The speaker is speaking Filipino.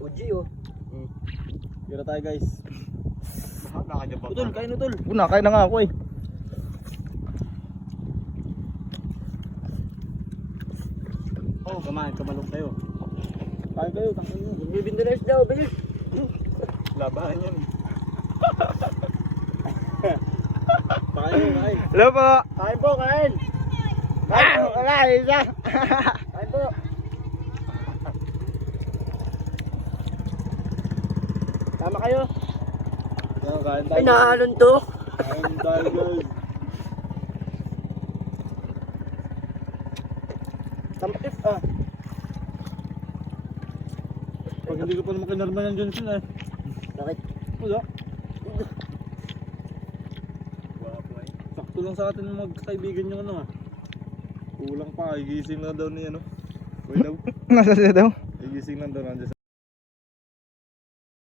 OG oh. Kira tayo guys. Utol, kain utol. Nakain na nga ako eh. Oh, kamain, kamalog tayo. Kain kayo, tangin nyo. Bibindilis daw, bilis. Labahan yan. Kain. Hello po. Kain po, kain. Wala, isa. Kain po. Tama kayo. Kain tayo. Ay, naalon to. Kain tayo guys. Tampis Pag hindi ko pa naman kinarman yung Johnson eh. Bakit? Wala. Sakto lang sa atin magkaibigan yung ano ah. Kulang pa, igising na daw ni ano. Kuya daw. Nasa siya daw. Igising na daw nandiyan.